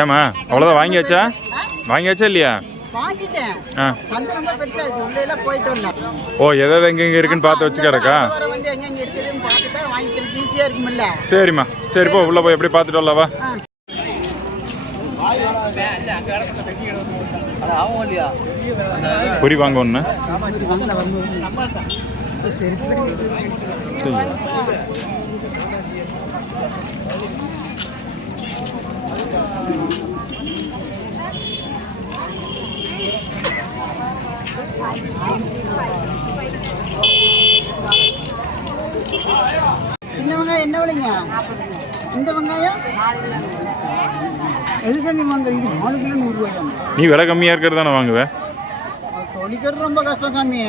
ஏம்மா அவ்வளோதான் வாங்கியாச்சா? வாங்கியாச்சா இல்லையா? ஓ எதை எங்கே எங்கே இருக்குன்னு பார்த்து வச்சுக்கிறக்கா? சரிம்மா. சரி போ உள்ளே போய் எப்படி பார்த்துட்டு வரலாவா. பொரி வாங்க ஒன்று சரி இந்த வெங்காயம் என்ன விலைங்க? இந்த வெங்காயம்? எது தண்ணி வாங்க இது நாலு கிலோ நூறுரூவாயாம் நீ விலை கம்மியாக இருக்கிறது தானே வாங்குவேன் தொழிக்கிறது ரொம்ப கஷ்டம் சாமி.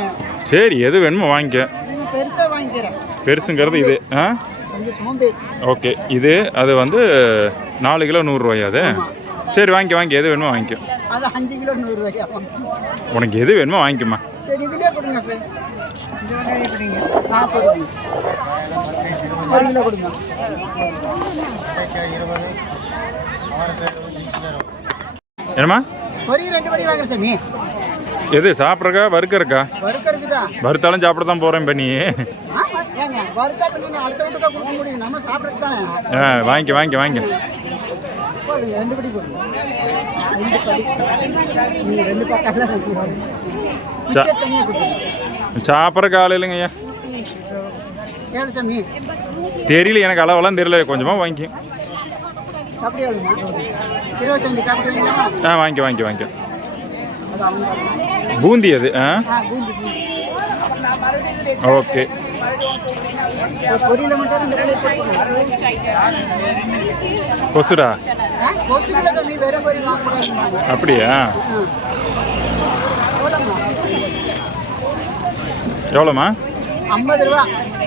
சரி எது வேணுமோ வாங்கிக்க. நீங்க பெருசா வாங்கிக்கிறேன். பெருசுங்கிறது இது ஆ? ஓகே இது அது வந்து நாலு கிலோ நூறுரூவாயா அது. சரி வாங்கிக்க வாங்கி எது வேணுமோ வாங்கிக்கோ. அது அஞ்சு கிலோ நூறுரூவாயாம் உனக்கு எது வேணுமோ வாங்க கொடுங்க என்னம்மா? எது சாப்பிட்றக்கா வறுக்கறக்கா? வறுத்தாலும் சாப்பிட தான் போகிறேன் இப்போ நீ. ஆ சா- தனியாக கொடுத்துருங்க சாப்பிட்ற ஏழு சாமி? தெரியல எனக்கு அளவெல்லாம் தெரியல. கொஞ்சமாக வேணுமா ஆ வாங்கிக்க அது அவங்க பூந்தி அது ஆ? ஓகே. கொசுரா கொசுடா? அப்படியா? போடமா எவ்வளோம்மா? ஐம்பது ரூபா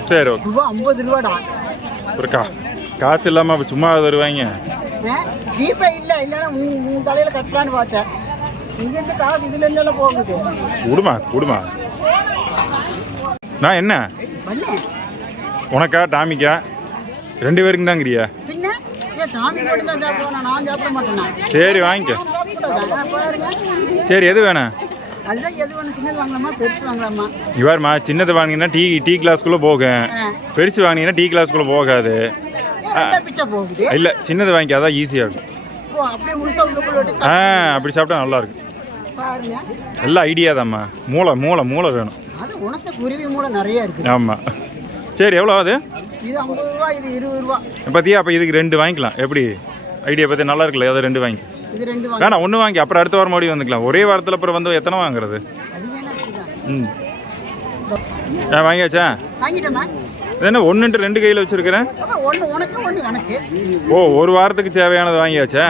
சரி ஓகே. ரூபா ஐம்பது ரூபாடா இருக்கா காசு இல்லாமல் அப்போ சும்மா வருவாங்க. ஜிபே இல்லை இல்லைன்னா உன் தலையில் கட்டலான்னு பார்த்தேன் இங்கேருந்து காசு இதுல இருந்தாலும் போகுது விடுமா விடுமா. நான் என்ன? உனக்கா டாமிக்கா? ரெண்டு பேருக்கும் தாங்கிறியா சரி வாங்கிக்க. சரி எது வேணும்? இவாருமா சின்னது வாங்கினீங்கன்னா டீ டீ கிளாஸ்க்குள்ளே போகும். பெருசு வாங்கினீங்கன்னா டீ கிளாஸ்க்குள்ளே போகாது. இல்லை சின்னது வாங்கி அதான் ஈஸியாக இருக்கும் ஆ அப்படி சாப்பிட்டா நல்லா இருக்கும். பாருங்க. எல்லாம் ஐடியா தாம்மா மூளை மூளை மூளை வேணும். அது உனக்கு குருவி மூளை நிறைய இருக்கு ஆமாம் சரி எவ்வளோ ஆகுது? இது ஐம்பது ரூபா இது இருபது ரூபா. பார்த்தியா அப்போ இதுக்கு ரெண்டு வாங்கிக்கலாம். எப்படி? ஐடியா பற்றி நல்லா இருக்குல்ல அதை ரெண்டு வாங்கி. இது ரெண்டு வாங்க. வேணாம் ஒன்று வாங்கி அப்புறம் அடுத்த வாரம் மறுபடியும் வந்துக்கலாம். ஒரே வாரத்தில் அப்புறம் வந்து எத்தனை வாங்குறது? அது. ம். ஆ வாங்கியாச்சா? வாங்கிட்டோமா என்ன ஒன்றுன்ட்டு ரெண்டு கையில் வச்சுருக்கிறேன்? ஒண்ணு உனக்கு ஒண்ணு எனக்கு. ஓ ஒரு வாரத்துக்கு தேவையானது வாங்கியாச்சா?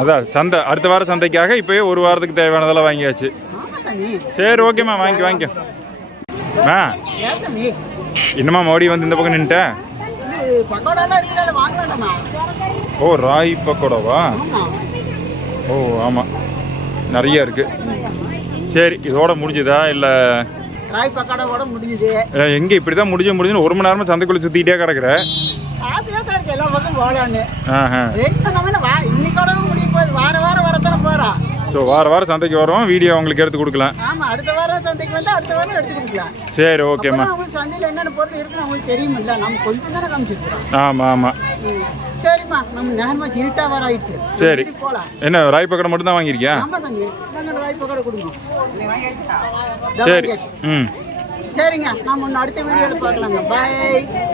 அதான் சந்தை அடுத்த வாரம் சந்தைக்காக இப்போயே ஒரு வாரத்துக்கு தேவையானதெல்லாம் வாங்கியாச்சு. சரி ஓகேம்மா வாங்கிக்க வாங்கிக்க. ஆ ஏன் தம்பி என்னம்மா மறுபடியும் வந்து இந்த பக்கம் நின்ட்டேன் வாங்க ஓ ராய் பக்கோடாவா? ஓ ஆமாம் நிறைய இருக்குது சரி இதோட முடிஞ்சுதா? இல்லை ராய் பக்கோடாவோட முடிஞ்சுது. எங்கே இப்படி தான் முடிஞ்சு முடிஞ்சுன்னு ஒரு மணி நேரமாக சந்தைக்குள்ளே சுற்றிக்கிட்டே கிடக்குற? ஆசையா தான் இருக்கு எல்லா பக்கம் போகலான்னு. இன்னைக்கோட போகுது. வார வாரம் வரத்தானே போறா ஸோ வார வாரம் சந்தைக்கு வரோம் வீடியோ உங்களுக்கு எடுத்து கொடுக்கலாம். ஆமா அடுத்த வாரம் சந்தைக்கு வந்து அடுத்த வாரம் எடுத்து கொடுக்கலாம். சரி ஓகேம்மா அவங்களுக்கு சந்தையில் என்னென்ன பொருள் இருக்குன்னு அவங்களுக்கு தெரியுமில்ல. நம்ம கொஞ்சம் தானே காமிச்சிருக்கிறோம். ஆமாம் ஆமாம் சரிம்மா நம்ம நேரமா இருட்டா வர ஆயிடுச்சு சரி. போலாம். என்ன ராய் பக்கோடா மட்டும் தான் வாங்கியிருக்கியா? தம்பி. ராய் பக்கோடா கொடுங்க. சரி. ம். சரிங்க நாம ஒன்று அடுத்த வீடியோவில் பார்க்கலாங்க. பாய்